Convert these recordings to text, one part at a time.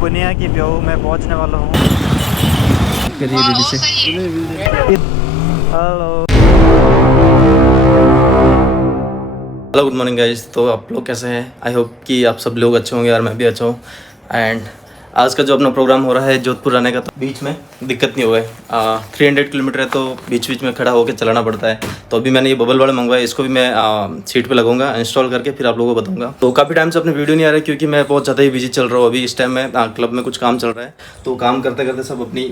बुनिया की प्यो मैं पहुंचने वाला हूँ। करिए दीदी से। Hello hello, good morning guys. तो आप लोग कैसे हैं? आई होप कि आप सब लोग अच्छे होंगे और मैं भी अच्छा हूँ। एंड आज का जो अपना प्रोग्राम हो रहा है जोधपुर आने का, तो बीच में दिक्कत नहीं हुआ है। 300 किलोमीटर है तो बीच बीच में खड़ा होकर चलाना पड़ता है। तो अभी मैंने ये बबल वाला मंगवाया, इसको भी मैं सीट पे लगाऊंगा, इंस्टॉल करके फिर आप लोगों को बताऊंगा। तो काफ़ी टाइम से अपने वीडियो नहीं आ रहा है क्योंकि मैं बहुत ज़्यादा ही बिजी चल रहा हूँ। अभी इस टाइम में क्लब में कुछ काम चल रहा है, तो काम करते करते सब अपनी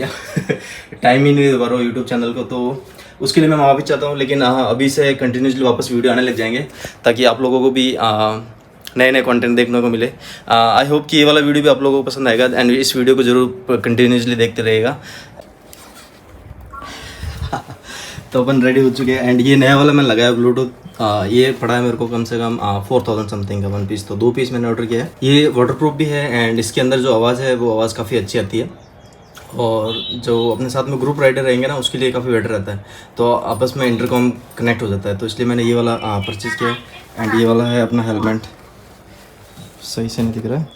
टाइम ही नहीं दे पा रहा हूँ यूट्यूब चैनल को। तो उसके लिए मैं माफ़ी चाहता हूँ, लेकिन अभी से कंटिन्यूसली वापस वीडियो आने लग जाएंगे ताकि आप लोगों को भी नए नए कंटेंट देखने को मिले। आई होप कि ये वाला वीडियो भी आप लोगों को पसंद आएगा एंड इस वीडियो को जरूर कंटिन्यूसली देखते रहिएगा। तो अपन रेडी हो चुके हैं एंड ये नया वाला मैंने लगाया ब्लूटूथ। ये पड़ा है मेरे को कम से कम 4000 समथिंग का 1 पीस। तो 2 पीस मैंने ऑर्डर किया है। ये वाटरप्रूफ भी है एंड इसके अंदर जो आवाज़ है वो आवाज़ काफ़ी अच्छी आती है और जो अपने साथ में ग्रुप राइडर रहेंगे ना उसके लिए काफ़ी बेटर रहता है। तो आपस में इंटरकॉम कनेक्ट हो जाता है, तो इसलिए मैंने ये वाला परचेज़ किया एंड ये वाला है अपना हेलमेट। सही से नहीं दिख रहा है,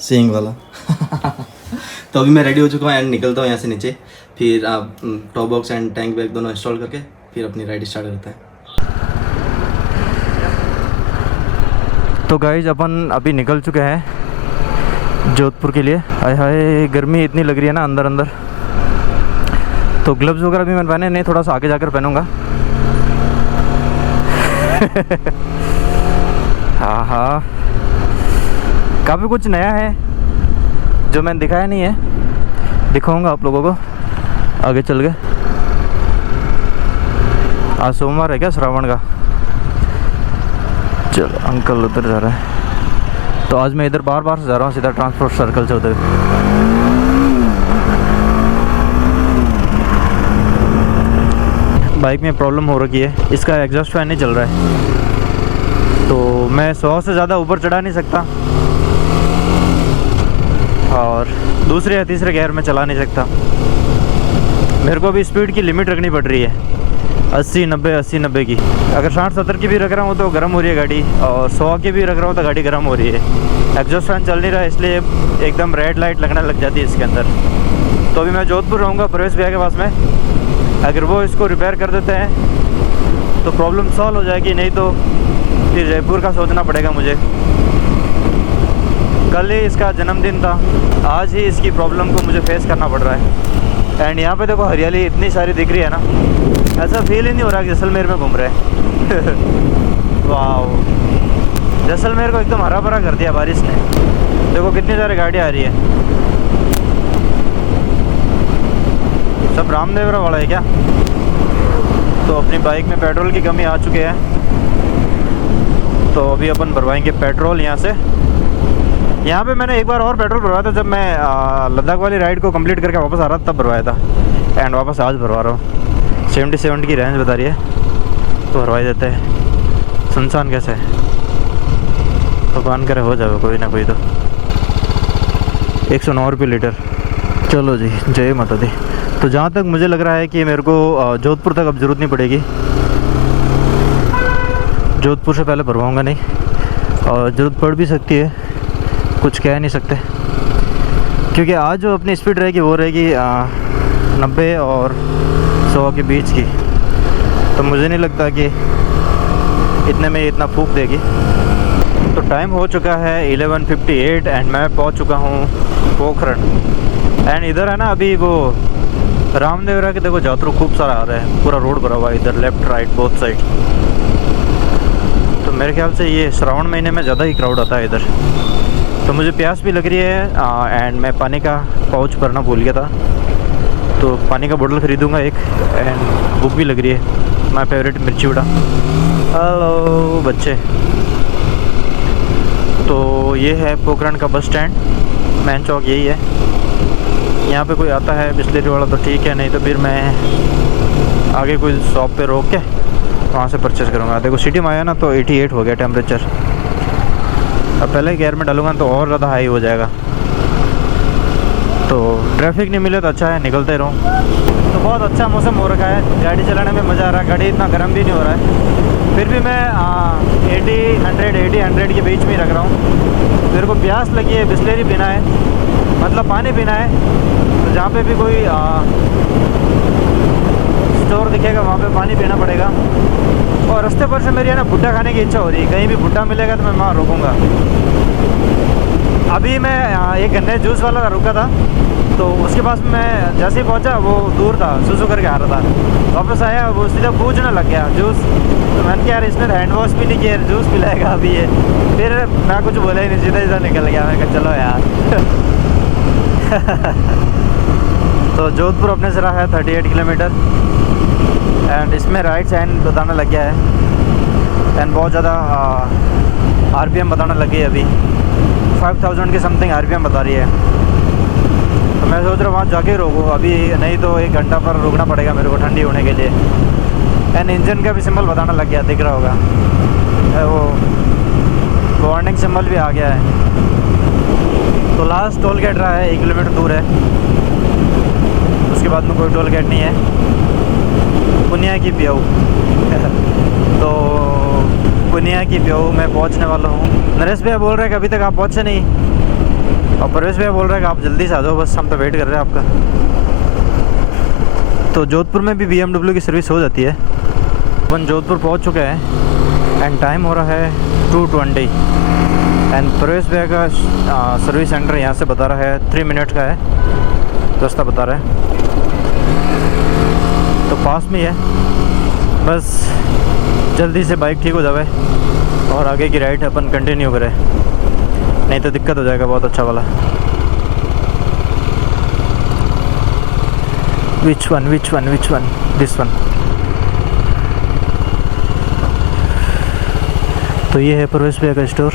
सीइंग वाला। तो अभी मैं रेडी हो चुका हूँ एंड निकलता हूँ यहाँ से नीचे। फिर top box and tank bag दोनों इंस्टॉल करके फिर अपनी राइड स्टार्ट करते हैं। तो गाइज अपन अभी निकल चुके हैं जोधपुर के लिए। हाय हाय गर्मी इतनी लग रही है ना अंदर अंदर। तो ग्लव्स वगैरह भी मैंने पहने नहीं, थोड़ा सा आगे जाकर पहनूंगा। हाँ हाँ, काफ़ी कुछ नया है जो मैंने दिखाया नहीं है, दिखाऊंगा आप लोगों को आगे चल के। आज सोमवार है क्या, श्रावण का। चलो अंकल उधर जा रहा है, तो आज मैं इधर बार बार से जा रहा हूँ सीधा ट्रांसपोर्ट सर्कल से उधर। बाइक में प्रॉब्लम हो रखी है, इसका एग्जॉस्ट फैन नहीं चल रहा है, तो मैं 100 से ज़्यादा ऊपर चढ़ा नहीं सकता और दूसरे या तीसरे गियर में चला नहीं सकता। मेरे को भी स्पीड की लिमिट रखनी पड़ रही है 80-90 की। अगर 60-70 की भी रख रहा हूँ तो गर्म हो रही है गाड़ी, और 100 की भी रख रहा हूँ तो गाड़ी गर्म हो रही है। एग्जॉस्ट फैन चल नहीं रहा है, इसलिए एकदम रेड लाइट लगने लग जाती है इसके अंदर। तो अभी मैं जोधपुर रहूँगा प्रवेश भैया के पास में, अगर वो इसको रिपेयर कर देते हैं तो प्रॉब्लम सॉल्व हो जाएगी, नहीं तो फिर जयपुर का सोचना पड़ेगा मुझे। कल ही इसका जन्मदिन था, आज ही इसकी प्रॉब्लम को मुझे फेस करना पड़ रहा है। एंड यहाँ पे देखो हरियाली इतनी सारी दिख रही है ना, ऐसा फील ही नहीं हो रहा कि जैसलमेर में घूम रहे हैं। वाह, जैसलमेर को एकदम हरा भरा कर दिया बारिश ने। देखो कितनी सारी गाड़ियाँ आ रही है। सब रामदेवरा वाला है क्या? तो अपनी बाइक में पेट्रोल की कमी आ चुकी है, तो अभी अपन भरवाएंगे पेट्रोल यहाँ से। यहाँ पे मैंने एक बार और पेट्रोल भरवाया था जब मैं लद्दाख वाली राइड को कंप्लीट करके वापस आ रहा था, तब भरवाया था। एंड वापस आज भरवा रहा हूँ। 70 की रेंज बता रही है, तो भरवा देते हैं। सुनसान कैसे है, भगवान करे हो जाए कोई ना कोई। तो 109 रुपये लीटर। चलो जी, जय माता दी। तो जहाँ तक मुझे लग रहा है कि मेरे को जोधपुर तक अब ज़रूरत नहीं पड़ेगी। जोधपुर से पहले भरवाऊँगा नहीं, और ज़रूरत पड़ भी सकती है, कुछ कह नहीं सकते, क्योंकि आज जो अपनी स्पीड रहेगी वो रहेगी 90 और 100 के बीच की। तो मुझे नहीं लगता कि इतने में इतना फूंक देगी। तो टाइम हो चुका है 11:58 एंड मैं पहुंच चुका हूं पोखरण। एंड इधर है ना अभी वो रामदेवरा के देखो यात्रु खूब सारा आ रहा है, पूरा रोड भरा हुआ है इधर, लेफ्ट राइट बोथ साइड। तो मेरे ख्याल से ये श्रावण महीने में ज़्यादा ही क्राउड आता है इधर। तो मुझे प्यास भी लग रही है एंड मैं पानी का पाउच भरना भूल गया था, तो पानी का बोतल ख़रीदूँगा एक। एंड भूख भी लग रही है, माय फेवरेट मिर्ची वड़ा। हेलो बच्चे। तो ये है पोखरण का बस स्टैंड, मेन चौक यही है। यहाँ पे कोई आता है बिस्लरी वाला तो ठीक है, नहीं तो फिर मैं आगे कोई शॉप पे रोक के वहाँ से परचेज़ करूँगा। देखो सिटी में आया ना तो 88 हो गया टेम्परेचर। अब पहले गियर में डालूंगा तो और ज़्यादा हाई हो जाएगा। तो ट्रैफिक नहीं मिले तो अच्छा है, निकलते रहूँ। तो बहुत अच्छा मौसम हो रखा है, गाड़ी चलाने में मज़ा आ रहा है, गाड़ी इतना गर्म भी नहीं हो रहा है। फिर भी मैं 80-100 के बीच में ही रख रहा हूँ। मेरे को प्यास लगी है, बिस्लेरी पीना है, मतलब पानी पीना है, तो जहाँ पे भी कोई स्टोर दिखेगा वहाँ पे पानी पीना पड़ेगा। और रास्ते पर से मेरी है ना भुट्टा खाने की इच्छा हो रही है, कहीं भी भुट्टा मिलेगा तो मैं वहाँ रुकूँगा। अभी मैं एक गन्ने जूस वाला रुका था, तो उसके पास मैं जैसे ही पहुंचा वो दूर था, सुसु करके आ रहा था। वापस आया, वो सीधा पूछने लग गया जूस, तो मैंने कहा यार इसने हैंड वॉश भी नहीं किया, जूस पिलाएगा अभी ये। फिर मैं कुछ बोला ही नहीं, सीधा सीधा निकल गया। मैं कहा चलो यार। तो जोधपुर अपने से रहा है 38 किलोमीटर एंड इसमें राइट साइड बताने लग गया है एंड बहुत ज़्यादा RPM बताने लगी है। अभी 5000 के समथिंग RPM बता रही है। तो मैं सोच रहा हूँ वहाँ जाके रोकूँ अभी, नहीं तो 1 घंटा पर रुकना पड़ेगा मेरे को ठंडी होने के लिए। एंड इंजन का भी सिंबल बताना लग गया, दिख रहा होगा वो वार्निंग सिंबल भी आ गया है। तो लास्ट टोल गेट रहा है, 1 किलोमीटर दूर है, उसके बाद में कोई टोल गेट नहीं है। पुनिया की प्याऊ तो पुनिया की प्याऊ मैं पहुंचने वाला हूँ। नरेश भैया बोल रहे हैं कि अभी तक आप पहुँचे नहीं, और परवेश भैया बोल रहे हैं कि आप जल्दी से आ जाओ, बस हम तो वेट कर रहे हैं आपका। तो जोधपुर में भी BMW की सर्विस हो जाती है। अपन जोधपुर पहुँच चुके हैं एंड टाइम हो रहा है 2:20 एंड परवेश भैया का सर्विस सेंटर यहाँ से बता रहा है 3 मिनट का है, रास्ता बता रहा है, तो पास में है। बस जल्दी से बाइक ठीक हो जावे और आगे की राइड अपन कंटिन्यू करें, नहीं तो दिक्कत हो जाएगा बहुत अच्छा वाला। Which one this one. तो ये है परवेश भैया का स्टोर।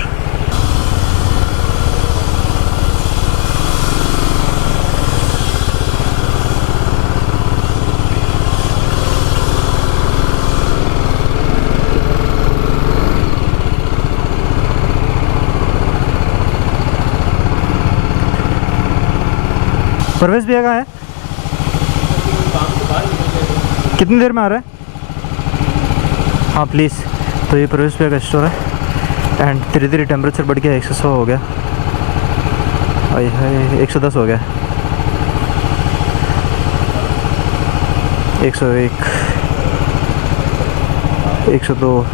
परवेश भैया कहाँ है? कितनी देर में आ रहा है? हाँ प्लीज़। तो ये परवेश भैया का स्टोर है एंड धीरे धीरे टेम्परेचर बढ़ गया, 100 हो गया, 110 हो गया, 101, 102।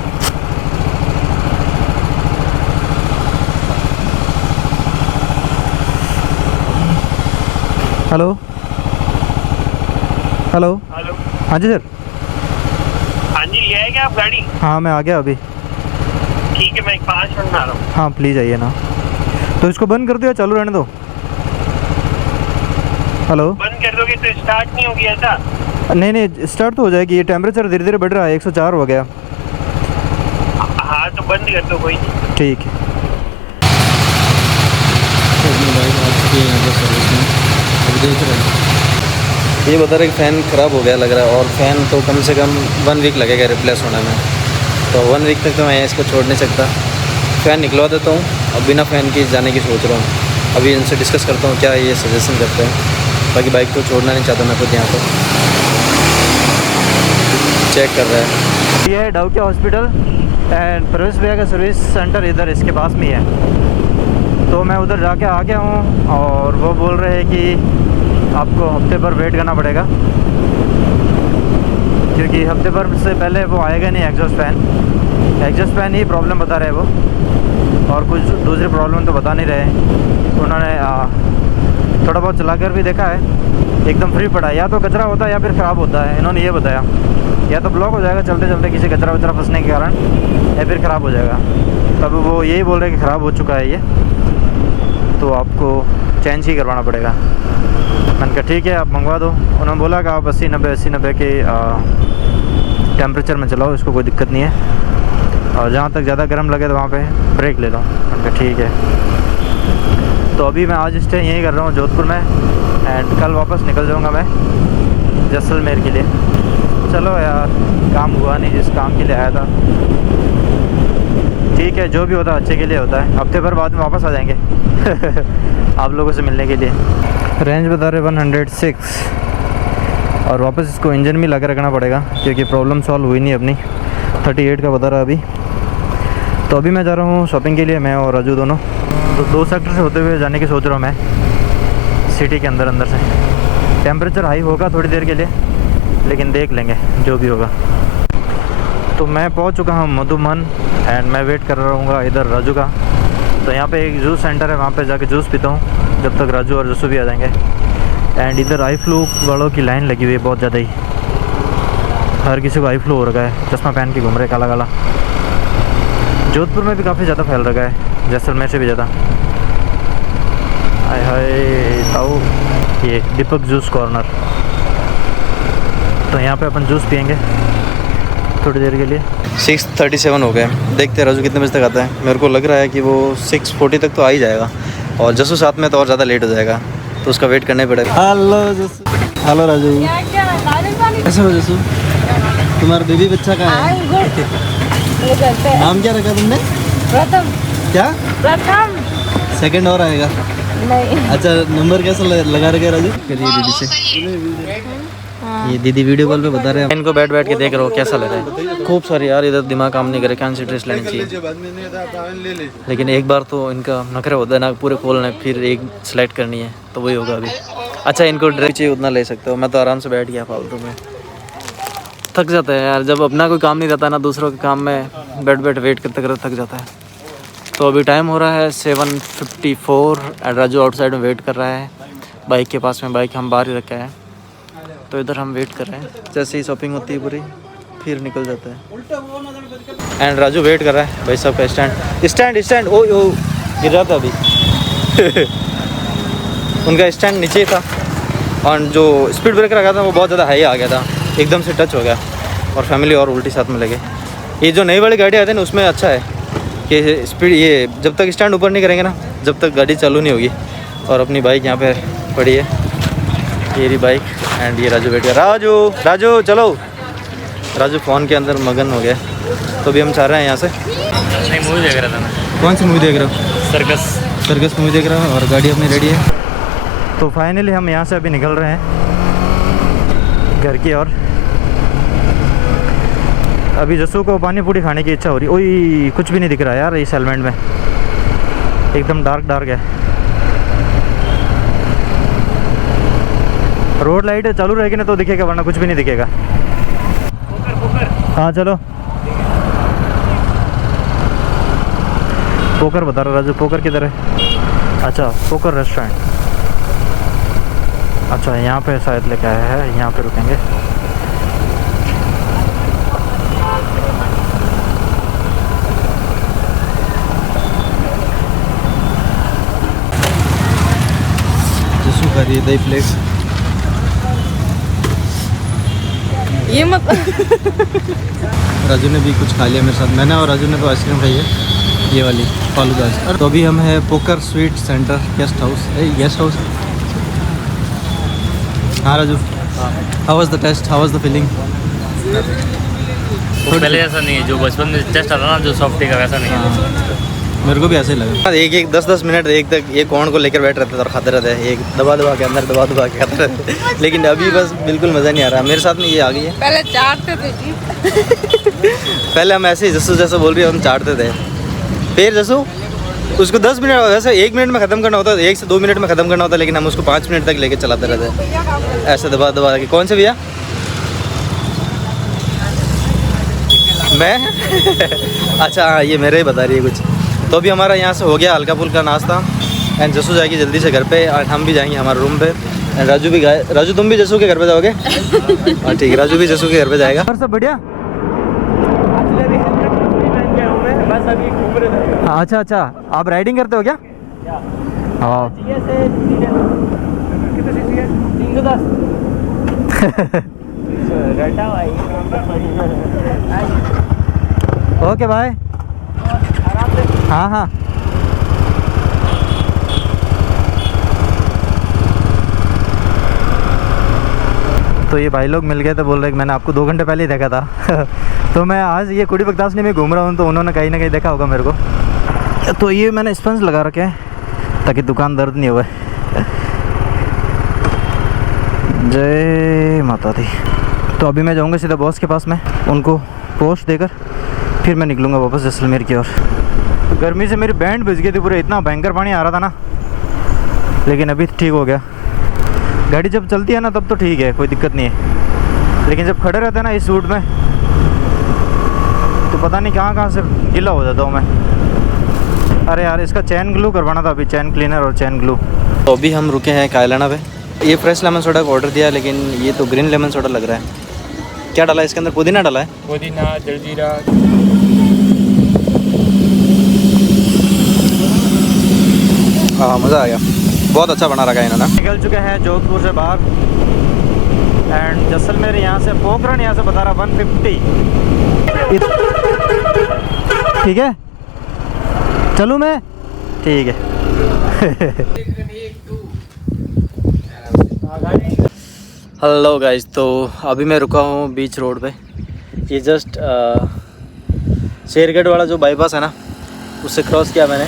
Hello hello hello. हाँ जी सर। हाँ जी, ले आए क्या आप गाड़ी? हाँ मैं आ गया अभी। ठीक है, मैं 5 मिनट में आ रहा हूँ। हाँ प्लीज़ आइए ना। तो इसको बंद कर दो या चालू रहने दो? हेलो। बंद कर दोगे तो स्टार्ट नहीं होगी ऐसा? नहीं नहीं स्टार्ट तो हो जाएगी, ये टेम्परेचर धीरे धीरे बढ़ रहा है, 104 हो गया। हाँ तो बंद कर दो, कोई नहीं। ठीक है। ये बता रहे कि फ़ैन ख़राब हो गया लग रहा है, और फ़ैन तो कम से कम 1 वीक लगेगा रिप्लेस होने में। तो 1 वीक तक तो मैं इसको छोड़ नहीं सकता। फ़ैन निकलवा देता हूँ, अब बिना फ़ैन के जाने की सोच रहा हूँ। अभी इनसे डिस्कस करता हूँ क्या ये सजेशन करते हैं। बाकी बाइक तो छोड़ना नहीं चाहता मैं खुद, यहाँ पर चेक कर रहा है। ये है डाउकिया हॉस्पिटल एंड परवेश भैया का सर्विस सेंटर इधर इसके पास में ही है। तो मैं उधर जाके आ गया हूँ और वो बोल रहे हैं कि आपको हफ्ते भर वेट करना पड़ेगा, क्योंकि हफ्ते भर से पहले वो आएगा नहीं। एग्जॉस्ट फैन ही प्रॉब्लम बता रहे वो, और कुछ दूसरी प्रॉब्लम तो बता नहीं रहे। उन्होंने थोड़ा बहुत चलाकर भी देखा है, एकदम फ्री पड़ा है, या तो कचरा होता है या फिर ख़राब होता है। इन्होंने ये बताया या तो ब्लॉक हो जाएगा चलते चलते किसी कचरा वचरा फंसने के कारण, या फिर ख़राब हो जाएगा। तब वो यही बोल रहे हैं कि ख़राब हो चुका है ये, तो आपको चेंज ही करवाना पड़ेगा। मैंने कहा ठीक है आप मंगवा दो। उन्होंने बोला कि आप 80-90 के टेम्परेचर में चलाओ, इसको कोई दिक्कत नहीं है, और जहाँ तक ज़्यादा गर्म लगे तो वहाँ पे ब्रेक ले लो। मैंने कहा ठीक है। तो अभी मैं आज स्टे यहीं कर रहा हूँ जोधपुर में एंड कल वापस निकल जाऊँगा मैं जैसलमेर के लिए। चलो यार, काम हुआ नहीं जिस काम के लिए आया था। ठीक है, जो भी होता है अच्छे के लिए होता है। हफ्ते भर बाद में वापस आ जाएंगे आप लोगों से मिलने के लिए। रेंज बता रहे 106, और वापस इसको इंजन भी लगा रखना पड़ेगा क्योंकि प्रॉब्लम सॉल्व हुई नहीं अपनी। 38 का बता रहा अभी। तो अभी मैं जा रहा हूँ शॉपिंग के लिए, मैं और राजू दोनों। तो 2 सेक्टर से होते हुए जाने की सोच रहा हूँ मैं, सिटी के अंदर से। टेम्परेचर हाई होगा थोड़ी देर के लिए, लेकिन देख लेंगे जो भी होगा। तो मैं पहुँच चुका हूँ मधुबन एंड मैं वेट कर रहा हूँ इधर राजू का। तो यहाँ पे एक जूस सेंटर है, वहाँ पे जाके जूस पीता हूँ जब तक राजू और जसू भी आ जाएंगे। एंड इधर आई फ्लू वालों की लाइन लगी हुई है बहुत ज़्यादा ही, हर किसी को आई फ्लू हो रखा है, चश्मा पहन के घूम रहे काला काला। जोधपुर में भी काफ़ी ज़्यादा फैल रखा है, जैसलमेर से भी ज़्यादा। हाय हाय ताऊ, ये दीपक जूस कॉर्नर। तो यहाँ पे अपन जूस पियेंगे थोड़ी देर के लिए। 6:37 हो गए, देखते हैं राजू कितने बजे तक आता है। मेरे को लग रहा है कि वो 6:40 तक तो आ ही जाएगा, और जसू साथ में तो और ज़्यादा लेट हो जाएगा, तो उसका वेट करना ही पड़ेगा। हेलो जसू, हेलो राजू, कैसे हो जसू? तुम्हारा बेबी बच्चा कहाँ है? नाम क्या रखा तुमने? प्रथम। क्या? प्रथम। सेकंड और आएगा? नहीं। अच्छा, नंबर कैसा लगा रखे राजू? करिए दीदी से। ये दीदी वीडियो कॉल पे बता रहे हैं। इनको बैठ बैठ के देख रहे हो कैसा लग रहा है। खूब सारी यार, इधर दिमाग काम नहीं करे, कौन सी ड्रेस लेनी चाहिए। लेकिन एक बार तो इनका नखरा होता है ना, पूरे खोलना है, फिर एक सेलेक्ट करनी है, तो वही होगा अभी। अच्छा, इनको ड्रेस चाहिए उतना ले सकते हो, मैं तो आराम से बैठ गया फालतू में। थक जाता है यार, जब अपना कोई काम नहीं रहता ना, दूसरों के काम में बैठ बैठ वेट करते करते थक जाता है। तो अभी टाइम हो रहा है 7:54 एंड राजू आउटसाइड में वेट कर रहा है बाइक के पास में। बाइक हम बाहर ही रखा है, तो इधर हम वेट कर रहे हैं। जैसे ही शॉपिंग होती है पूरी, फिर निकल जाता है। एंड राजू वेट कर रहा है भाई साहब का स्टैंड। ओ गिर रहा था अभी उनका स्टैंड नीचे था, और जो स्पीड ब्रेकर लगा था वो बहुत ज़्यादा हाई आ गया था, एकदम से टच हो गया, और फैमिली और उल्टी साथ में लगे। ये जो नई वाली गाड़ी आती है ना, उसमें अच्छा है कि स्पीड, ये जब तक स्टैंड ऊपर नहीं करेंगे ना, जब तक गाड़ी चालू नहीं होगी। और अपनी बाइक यहाँ पे पड़ी है, ये रही बाइक। एंड ये राजू बैठ गया। राजू चलो। राजू फ़ोन के अंदर मगन हो गया, तो अभी हम चाह रहे हैं यहाँ से। नहीं, मूवी देख रहा था मैं। कौन सी मूवी देख रहे हो? सर्कस मूवी देख रहा हूँ, और गाड़ी अपनी रेडी है। तो फाइनली हम यहाँ से अभी निकल रहे हैं घर की ओर। अभी जसू को पानी पूरी खाने की इच्छा हो रही। ओई, कुछ भी नहीं दिख रहा यार इस हेलमेट में, एकदम डार्क है। रोड लाइट चालू रहेगी ना तो दिखेगा, वरना कुछ भी नहीं दिखेगा। हाँ चलो। पोकर बता रहा राजू, पोकर किधर है? अच्छा, पोकर रेस्टोरेंट। अच्छा, यहाँ पे शायद लेके आया है, यहाँ पे रुकेंगे। जसू का ये दही प्लेट, ये मत। राजू ने भी कुछ खा लिया मेरे साथ। मैंने और राजू ने तो आइसक्रीम खाई है, ये वाली फालूदा आइसक्रीम। तो अभी हम है poker sweet centre guest house. हाँ Raju, how was the taste, how was the feeling? वो पहले ऐसा नहीं है, जो बचपन में टेस्ट आता ना, जो सॉफ्टी का, वैसा नहीं है। मेरे को भी ऐसे ही लगा। एक 10 मिनट एक तक ये कौन को लेकर बैठ रहते थे और खाते रहते हैं, एक दबा के अंदर दबा के खाते रहते हैं। लेकिन अभी बस बिल्कुल मज़ा नहीं आ रहा। मेरे साथ में ये आ गई है। पहले चाटते थे जी। पहले हम ऐसे ही जसू जैसा बोल रही है, हम चाटते थे। फिर जसू उसको 10 मिनट, वैसे 1 मिनट में ख़त्म करना होता है, 1 से 2 मिनट में ख़त्म करना होता है, लेकिन हम उसको 5 मिनट तक लेके चलाते रहते हैं, ऐसे दबा के। कौन से भैया? मैं अच्छा हाँ, ये मेरे ही बता रही है कुछ। तो अभी हमारा यहाँ से हो गया हल्का फुल्का नाश्ता, एंड जसू जाएगी जल्दी से घर पे, और हम भी जाएंगे हमारे रूम पे। एंड राजू भी गए। राजू तुम भी जसू के घर पे जाओगे? हाँ ठीक है, राजू भी जसू के घर पे जाएगा। और सब बढ़िया। हाँ, अच्छा, आप राइडिंग करते हो क्या? हाँ। Okay bye. हाँ। तो ये भाई लोग मिल गए थे, बोल रहे कि मैंने आपको 2 घंटे पहले ही देखा था। तो मैं आज ये कुड़ी बगदासनी में घूम रहा हूँ, तो उन्होंने कहीं ना कहीं देखा होगा मेरे को। तो ये मैंने स्पंज लगा रखे हैं ताकि दुकान दर्द नहीं हुए। जय माता दी। तो अभी मैं जाऊँगा सीधा बॉस के पास में, उनको पोस्ट देकर फिर मैं निकलूँगा वापस जैसलमेर की ओर। गर्मी से मेरी बैंड भिज गई थी पूरे, इतना भयंकर पानी आ रहा था ना, लेकिन अभी ठीक हो गया। गाड़ी जब चलती है ना तब तो ठीक है, कोई दिक्कत नहीं है, लेकिन जब खड़े रहते हैं ना इस सूट में तो पता नहीं कहाँ से गीला हो जाता हूँ मैं। अरे यार इसका चैन ग्लू करवाना था अभी, चैन क्लीनर और चैन ग्लू। तो अभी हम रुके हैं कायलाना पे। ये फ्रेश लेमन सोडा का ऑर्डर दिया, लेकिन ये तो ग्रीन लेमन सोडा लग रहा है। क्या डाला है इसके अंदर? पुदीना डाला है, पुदीना, जलजीरा। हाँ मज़ा आ गया, बहुत अच्छा बना रखा है इन्होंने। निकल चुके हैं जोधपुर से बाहर एंड जैसलमेर यहाँ से, पोखरण यहाँ से बता रहा 150। ठीक है चलूँ मैं? ठीक है। हेलो गाइस, तो अभी मैं रुका हूँ बीच रोड पे। ये जस्ट शेरगढ़ वाला जो बाईपास है ना, उससे क्रॉस किया मैंने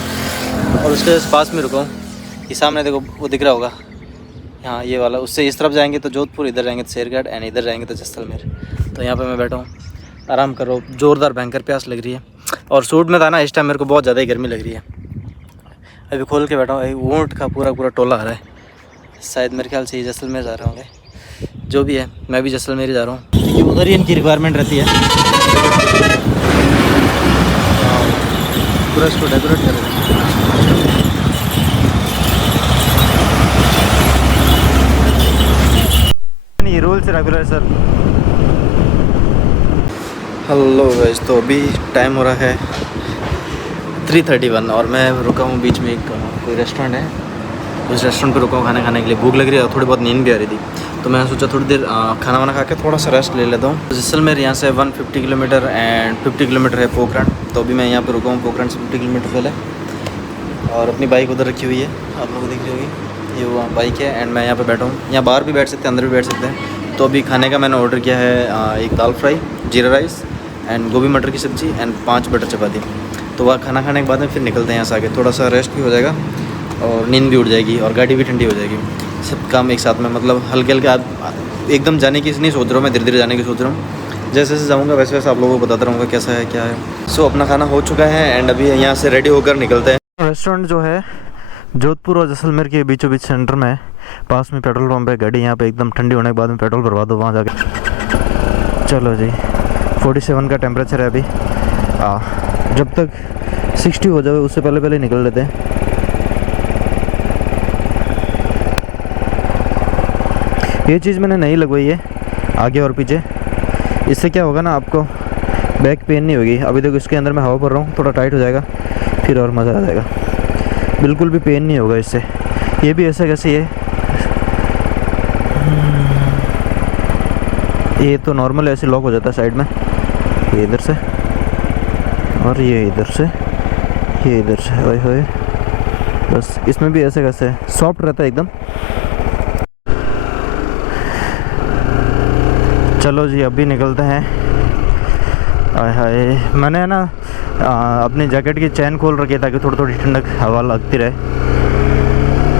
और उसके पास में रुका हूँ। ये सामने देखो, वो दिख रहा होगा यहाँ, ये वाला। उससे इस तरफ जाएंगे तो जोधपुर, इधर जाएंगे तो शेरगढ़, एंड इधर जाएंगे तो जैसलमेर। तो यहाँ पे मैं बैठा हूँ, आराम कर रहा हूँ। ज़ोरदार भयंकर प्यास लग रही है, और सूट में था ना इस टाइम मेरे को बहुत ज़्यादा ही गर्मी लग रही है। अभी खोल के बैठा हूँ। ऊँट का पूरा टोला आ रहा है, शायद मेरे ख्याल से ये जैसलमेर जा रहे होंगे। जो भी है, मैं भी जैसलमेर ही जा रहा हूँ, क्योंकि उधर ही इनकी रिक्वायरमेंट रहती है। पूरा इसको डेकोरेट कर रहे हैं। ये rules regular sir. Hello guys, तो अभी टाइम हो रहा है 3:31 और मैं रुका हूँ बीच में। एक कोई रेस्टोरेंट है, उस रेस्टोरेंट पे रुका हूँ खाना खाने के लिए। भूख लग रही है, थोड़ी बहुत नींद भी आ रही थी, तो मैंने सोचा थोड़ी देर खाना वाना खा के थोड़ा सा रेस्ट ले लेता हूँ। जैसलमेर यहाँ से 150 किलोमीटर एंड 50 किलोमीटर है पोखरण। तो अभी मैं यहाँ पे रुका हूँ पोखरण से 50 किलोमीटर पहले, और अपनी बाइक उधर रखी हुई है, आप लोगों को दिख रही होगी, ये वो बाइक है। एंड मैं यहाँ पे बैठा हूँ, यहाँ बाहर भी बैठ सकते हैं, अंदर भी बैठ सकते हैं। तो अभी खाने का मैंने ऑर्डर किया है एक दाल फ्राई, जीरा राइस एंड गोभी मटर की सब्ज़ी एंड 5 बटर चपाती। तो वह खाना खाने के बाद में फिर निकलते हैं यहाँ से आगे। थोड़ा सा रेस्ट भी हो जाएगा और नींद भी उड़ जाएगी और गाड़ी भी ठंडी हो जाएगी। सब काम एक साथ में, मतलब हल्के हल्के। एकदम जाने की नहीं सोच रहा हूँ मैं, धीरे धीरे जाने की सोच रहा हूँ। जैसे जैसे जाऊँगा वैसे वैसे आप लोगों को बताता रहूँगा कैसा है क्या है। सो अपना खाना हो चुका है एंड अभी यहाँ से रेडी होकर निकलते हैं। रेस्टोरेंट जो है जोधपुर और जैसलमेर के बीचों बीच सेंटर में, पास में पेट्रोल पंप है। गाड़ी यहाँ पे एकदम ठंडी होने के बाद में पेट्रोल भरवा दो वहाँ जाके। चलो जी, 47 का टेम्परेचर है अभी। जब तक 60 हो जाए उससे पहले निकल लेते हैं। ये चीज़ मैंने नहीं लगवाई है आगे और पीछे। इससे क्या होगा ना, आपको बैक पेन नहीं होगी। अभी देखो इसके अंदर मैं हवा भर रहा हूँ, थोड़ा टाइट हो जाएगा, फिर और मज़ा आ जाएगा। बिल्कुल भी पेन नहीं होगा इससे। ये भी ऐसा कैसे है, ये तो नॉर्मल ऐसे लॉक हो जाता है साइड में, ये इधर से और ये इधर से, ये इधर से। ओए होए, बस इसमें भी ऐसे कैसे सॉफ्ट रहता है एकदम। चलो जी अभी निकलते हैं। हाय हाय, मैंने ना अपनी जैकेट की चैन खोल रखी है ताकि थोड़ी थोड़ी ठंडक हवा लगती रहे।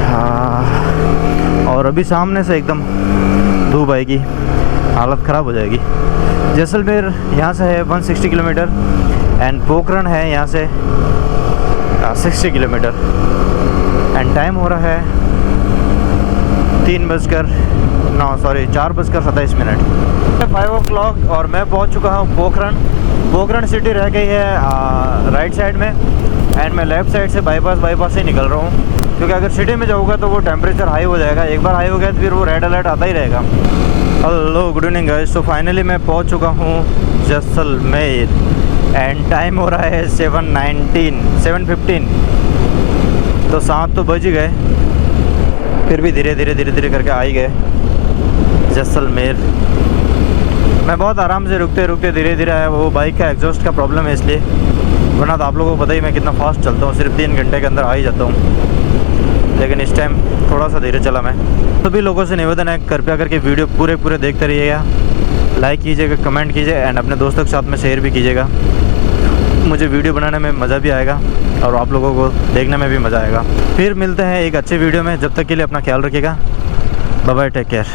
हाँ, और अभी सामने से एकदम धूप आएगी, हालत ख़राब हो जाएगी। जैसलमेर यहाँ से है 160 किलोमीटर एंड पोखरण है यहाँ से 60 किलोमीटर एंड टाइम हो रहा है 4:27 मिनट, 5 o'clock और मैं पहुँच चुका हूँ पोखरण। पोखरण सिटी रह गई है राइट साइड में एंड मैं लेफ़्ट साइड से बाईपास से निकल रहा हूँ, क्योंकि अगर सिटी में जाऊँगा तो वो टेम्परेचर हाई हो जाएगा। एक बार हाई हो गया तो फिर वो रेड अलर्ट आता ही रहेगा। हेलो गुड इवनिंग गाइस, तो फाइनली मैं पहुँच चुका हूँ जैसलमेर एंड टाइम हो रहा है 7:15। तो 7 तो बज ही गए, फिर भी धीरे धीरे करके आ ही गए जैसलमेर। मैं बहुत आराम से रुकते धीरे आया। वो बाइक का एग्जॉस्ट का प्रॉब्लम है इसलिए, वरना तो आप लोगों को पता ही मैं कितना फास्ट चलता हूँ, सिर्फ 3 घंटे के अंदर आ ही जाता हूँ। लेकिन इस टाइम थोड़ा सा धीरे चला मैं। सभी लोगों से निवेदन है, कृपया करके वीडियो पूरे देखते रहिएगा, लाइक कीजिएगा, कमेंट कीजिए एंड अपने दोस्तों के साथ में शेयर भी कीजिएगा। मुझे वीडियो बनाने में मज़ा भी आएगा और आप लोगों को देखने में भी मज़ा आएगा। फिर मिलते हैं एक अच्छे वीडियो में, जब तक के लिए अपना ख्याल रखिएगा। Bye bye, take care.